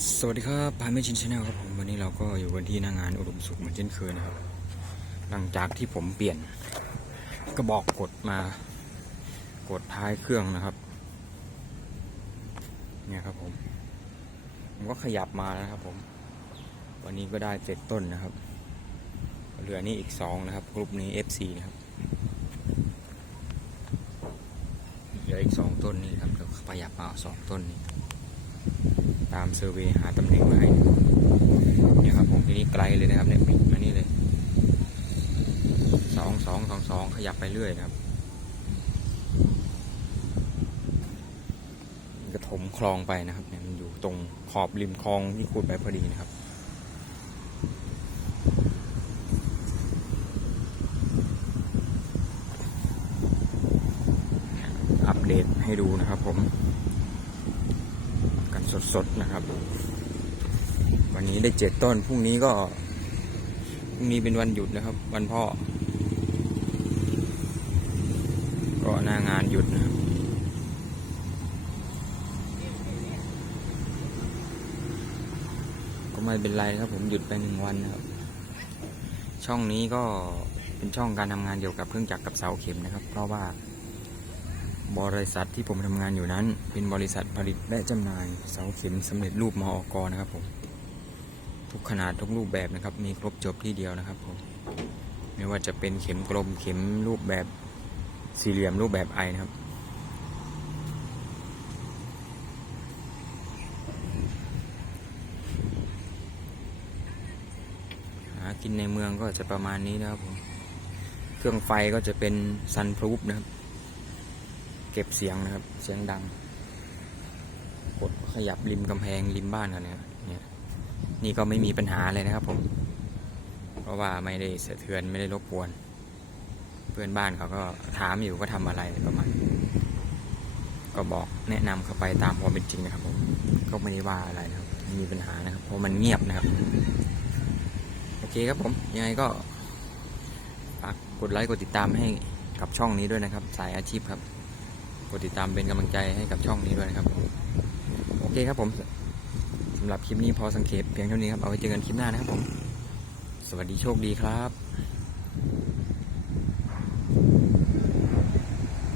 สวัสดีครับพายไม่ชินชาแนลครับผมวันนี้เราก็อยู่กันที่หน้างานอุดมสุขเหมือนเช่นเคยนะครับ หลังจากที่ผมเปลี่ยนกระบอกกดมากดท้ายเครื่องนะครับ เนี่ยครับผมผมก็ขยับมาแล้วนะครับ ผม วันนี้ก็ได้เจ็ดต้นนะครับ เหลือนี่อีกสองนะครับกลุ่มนี้ FC นะครับเหลืออีกสองต้นนี่ครับเราขยับมาสองต้นนี้ามเซอร์เวหาตำแหน่งมาให้เนี่ยครับผมทีนี้ไกลเลยนะครับเนี่ยปิดมานี่เลยสองสองสองสองขยับไปเรื่อยนะครับมันก็ถมคลองไปนะครับเนี่ยมันอยู่ตรงขอบริมคลองที่ขุดไปพอดีนะครับอัปเดตให้ดูนะครับผม สดๆนะครับ วันนี้ได้เจ็ดต้นพรุ่งนี้ก็พรุ่งนี้เป็นวันหยุดนะครับ วันพ่อ ก็หน้างานหยุดนะครับก็ไม่เป็นไรครับ ผมหยุดไปหนึ่งวันนะครับ ช่องนี้ก็เป็นช่องการทำงานเกี่ยวกับเครื่องจักรกับเสาเข็มนะครับ เพราะว่า บริษัทที่ผมทำงานอยู่นั้น เป็นบริษัทผลิตและจำหน่ายเสาเข็มสำเร็จรูปมอกนะครับผมทุกขนาดทุกรูปแบบนะครับ มีครบจบที่เดียวนะครับผมไม่ว่าจะเป็นเข็มกลมเข็มรูปแบบสี่เหลี่ยมรูปแบบไอนะครับ หากินในเมืองก็จะประมาณนี้นะครับผม เครื่องไฟก็จะเป็นซันพรูฟนะครับ เก็บเสียงนะครับ เสียงดัง กดขยับริมกำแพงริมบ้านกันเนี่ยเนี่ยนี่ก็ไม่มีปัญหาเลยนะครับผม เพราะว่าไม่ได้สะเทือนไม่ได้รบกวน เพื่อนบ้านเขาก็ถามอยู่ว่าทำอะไรประมาณก็บอกแนะนำเข้าไปตามความเป็นจริงนะครับผม ก็ไม่ได้ว่าอะไรนะครับไม่มีปัญหานะครับ เพราะมันเงียบนะครับ โอเคครับผม ยังไงก็ฝากกดไลค์กดติดตามให้กับช่องนี้ด้วยนะครับ สายอาชีพครับ กดติดตามเป็นกำลังใจให้กับช่องนี้ด้วยนะครับโอเคครับผมสำหรับคลิปนี้พอสังเกตเพียงเท่านี้ครับเอาไว้เจอกันคลิปหน้านะครับผม สวัสดีโชคดีครับ